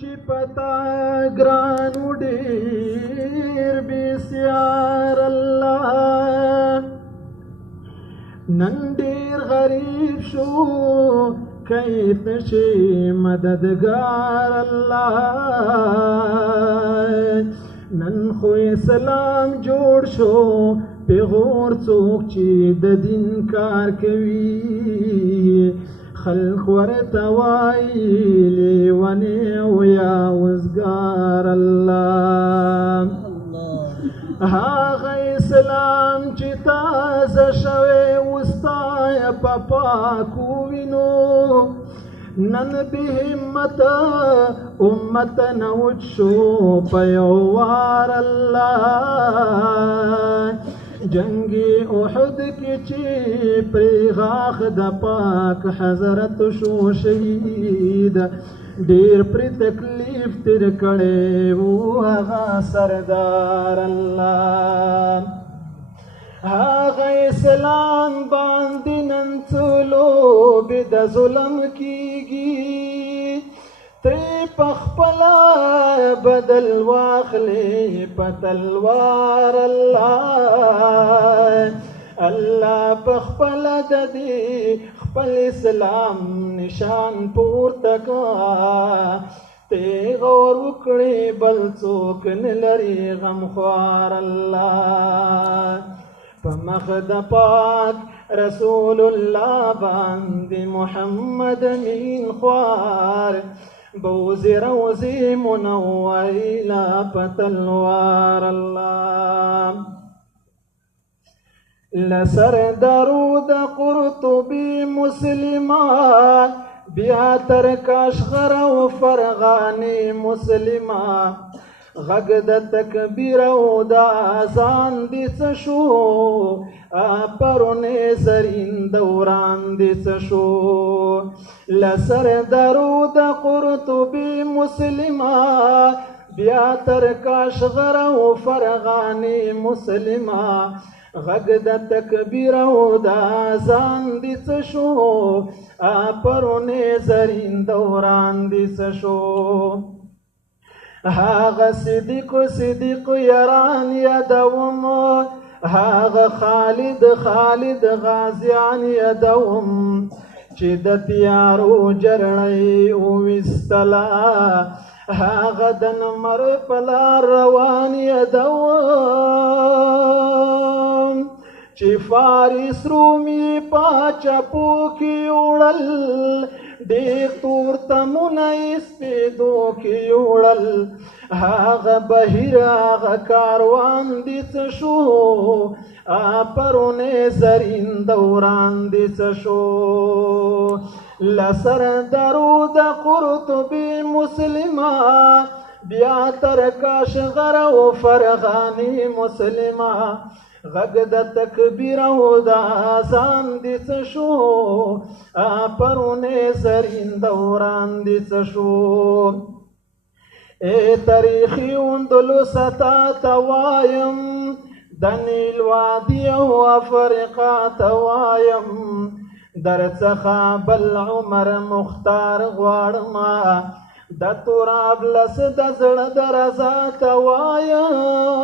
چې پتا ګرانو ډېر بسیار الله نن ډېر غریب شو کیف نشي مددگار الله نن خو اسلام جوړ شو پیغور څوک چې د دین کار کوي خلق ورته وایي لیونی او یا وزګار الله هغه اسلام چې تازه شوی وستا په پاکو وینو نن به همت امت نوج شو په یو وار الله جنگی احد کی چی پری غاخ د پاک حضرت شو شهید ډیر پر تکلیف تیر کړي وو هغه سردار الله هغه اسلام باندې نن څلو به د ظلم کیږي تری پخپلا بدل واخلې پتلوار الله الله پخپلا د دې خپل اسلام نشان پورته کا ته غور وکړې بل څوک نه لري غمخوار الله په مخ د پاک رسول الله باندې محمد امین خوار بوزي روزي منوري لا پتلوار الله لسر درود قرطبي مسلمان بیا تر کاشغر او فرغانی مسلمان غږ د تکبیر او د اذان دې څه شو پرونې زرین دوران دې څه شو لسر درود قرطبي مسلمان بیا تر کاشغر او فرغانی مسلمان غږ د تکبیر او د اذان دې څه شو پرونې زرین دوران دې څه شو هاغه صدیق یاران یادوم هاغه خالد غازیان یادوم چې د تیارو جرړې وستلا هاغه د نمر پلا روان یادوم چې فارس رومي پاچاپو کې وړل ډېر تور تمونه سپېدو کې وړل هغه بهیر هغه کاروان دې څه شو پرونې زرین دوران دې څه شو لسر درود قرطبي مسلمان بیا تر کاشغر او فرغانی مسلمان غږ د تکبیر او د اذان دې څه شو پرونې زرین دوران دې څه شو ای تاریخي اندلس تا ته وایم د نیل وادي او افریقا ته وایم درڅخه بل عمر مختار غواړم د طرابلس د زړه درزا ته وایم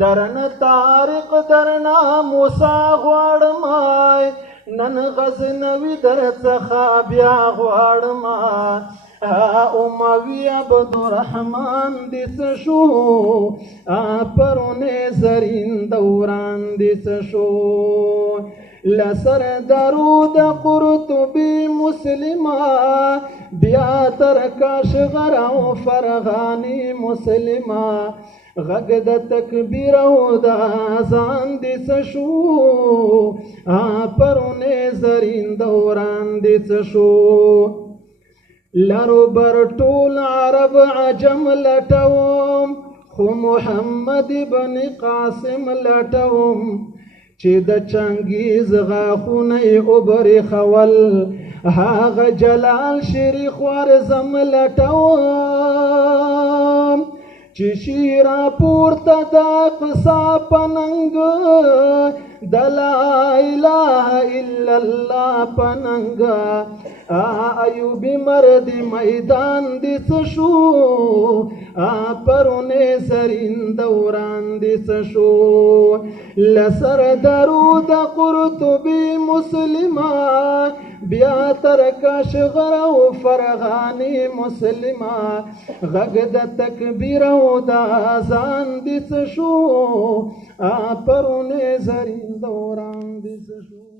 درن طارق درنا موسی غواړم نن غزنوي درڅخه بیا غواړم اموي عبدالرحمن دې څه شو پرونې زرین دوران دې څه شو لسر درود قرطبي مسلمان بیا تر کاشغر او فرغانی مسلمان غږ د تکبیر او د اذان دې څه شو پرونې زرین دوران دې څه شو لرو بر ټول عرب عجم لټوم خو محمد ابن قاسم لټوم چې د چنګیز غاښونه یې اوبرې خول هغه جلال شریخ ورزم لټوم چې شیرا پورته د قصا پننګ د لا اله الا الله پننګ ایوبی مرد میدان دی سشو پرونه زرین دوران دی سشو لسر درود قرطبی مسلمان بیا ترکش غرو فرغانی مسلمان غگ د تکبیر او د اذان دی سشو پرونه زرین دوران دی سشو